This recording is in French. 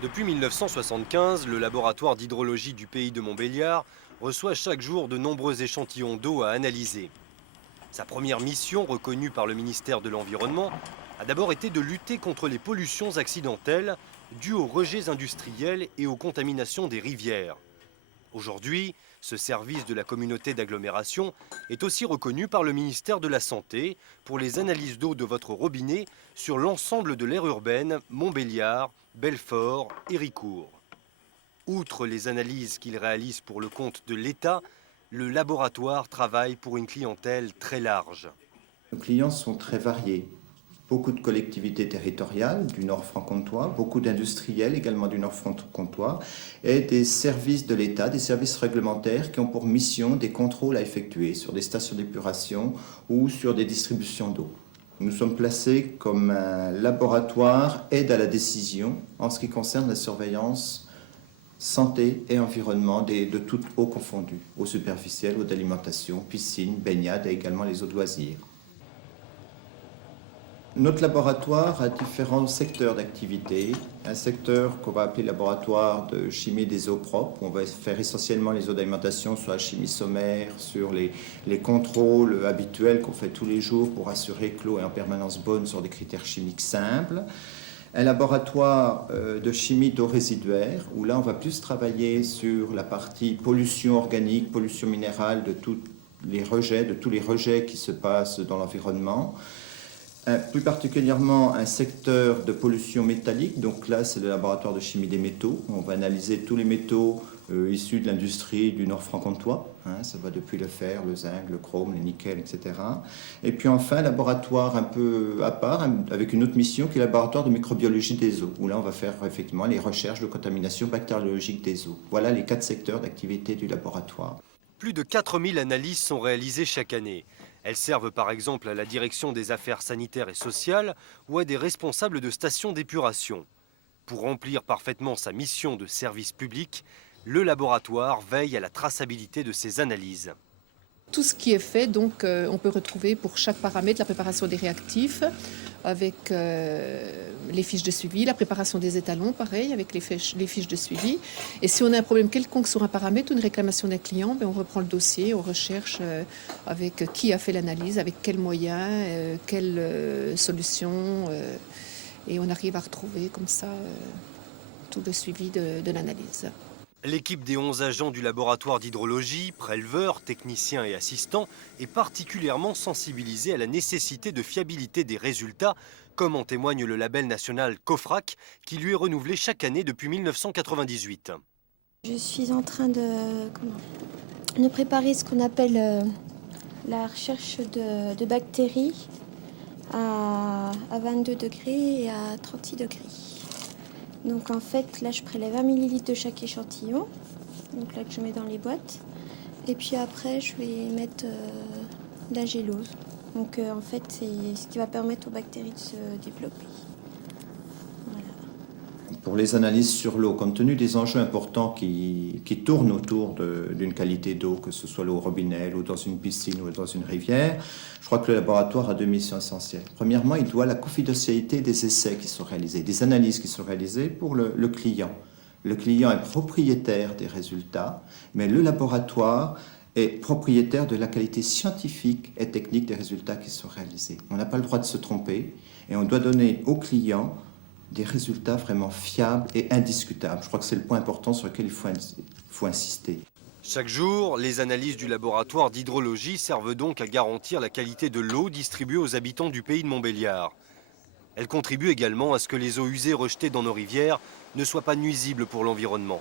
Depuis 1975, le laboratoire d'hydrologie du pays de Montbéliard reçoit chaque jour de nombreux échantillons d'eau à analyser. Sa première mission, reconnue par le ministère de l'Environnement, a d'abord été de lutter contre les pollutions accidentelles dues aux rejets industriels et aux contaminations des rivières. Aujourd'hui, ce service de la communauté d'agglomération est aussi reconnu par le ministère de la Santé pour les analyses d'eau de votre robinet sur l'ensemble de l'aire urbaine Montbéliard, Belfort et Ricourt. Outre les analyses qu'il réalise pour le compte de l'État, le laboratoire travaille pour une clientèle très large. Nos clients sont très variés. Beaucoup de collectivités territoriales du Nord franc-comtois, beaucoup d'industriels également du Nord franc-comtois et des services de l'État, des services réglementaires qui ont pour mission des contrôles à effectuer sur des stations d'épuration ou sur des distributions d'eau. Nous sommes placés comme un laboratoire aide à la décision en ce qui concerne la surveillance santé et environnement de toutes eaux confondues, eaux superficielles, eaux d'alimentation, piscines, baignades et également les eaux de loisirs. Notre laboratoire a différents secteurs d'activité. Un secteur qu'on va appeler laboratoire de chimie des eaux propres. On va faire essentiellement les eaux d'alimentation sur la chimie sommaire, sur les contrôles habituels qu'on fait tous les jours pour assurer que l'eau est en permanence bonne sur des critères chimiques simples. Un laboratoire de chimie d'eau résiduaire, où là on va plus travailler sur la partie pollution organique, pollution minérale de tous les rejets qui se passent dans l'environnement. Plus particulièrement un secteur de pollution métallique, donc là c'est le laboratoire de chimie des métaux. On va analyser tous les métaux issus de l'industrie du Nord franc-comtois, ça va depuis le fer, le zinc, le chrome, le nickel, etc. Et puis enfin un laboratoire un peu à part, avec une autre mission qui est le laboratoire de microbiologie des eaux, où là on va faire effectivement les recherches de contamination bactériologique des eaux. Voilà les 4 secteurs d'activité du laboratoire. Plus de 4000 analyses sont réalisées chaque année. Elles servent par exemple à la direction des affaires sanitaires et sociales ou à des responsables de stations d'épuration. Pour remplir parfaitement sa mission de service public, le laboratoire veille à la traçabilité de ses analyses. Tout ce qui est fait, donc, on peut retrouver pour chaque paramètre la préparation des réactifs avec les fiches de suivi, la préparation des étalons, pareil, avec les fiches de suivi. Et si on a un problème quelconque sur un paramètre ou une réclamation d'un client, on reprend le dossier, on recherche avec qui a fait l'analyse, avec quels moyens, quelle solution, et on arrive à retrouver comme ça tout le suivi de l'analyse. L'équipe des 11 agents du laboratoire d'hydrologie, préleveurs, techniciens et assistants, est particulièrement sensibilisée à la nécessité de fiabilité des résultats, comme en témoigne le label national COFRAC, qui lui est renouvelé chaque année depuis 1998. Je suis en train de préparer ce qu'on appelle la recherche de bactéries à 22 degrés et à 36 degrés. Donc en fait, là je prélève 1 ml de chaque échantillon, donc là que je mets dans les boîtes. Et puis après, je vais mettre de la gélose. Donc en fait, c'est ce qui va permettre aux bactéries de se développer. Voilà. Pour les analyses sur l'eau, compte tenu des enjeux importants qui tournent autour d'une qualité d'eau, que ce soit l'eau au robinet, l'eau dans une piscine ou dans une rivière, je crois que le laboratoire a 2 missions essentielles. Premièrement, il doit la confidentialité des essais qui sont réalisés, des analyses qui sont réalisées pour le client. Le client est propriétaire des résultats, mais le laboratoire est propriétaire de la qualité scientifique et technique des résultats qui sont réalisés. On n'a pas le droit de se tromper et on doit donner au client des résultats vraiment fiables et indiscutables. Je crois que c'est le point important sur lequel il faut insister. Chaque jour, les analyses du laboratoire d'hydrologie servent donc à garantir la qualité de l'eau distribuée aux habitants du pays de Montbéliard. Elles contribuent également à ce que les eaux usées rejetées dans nos rivières ne soient pas nuisibles pour l'environnement.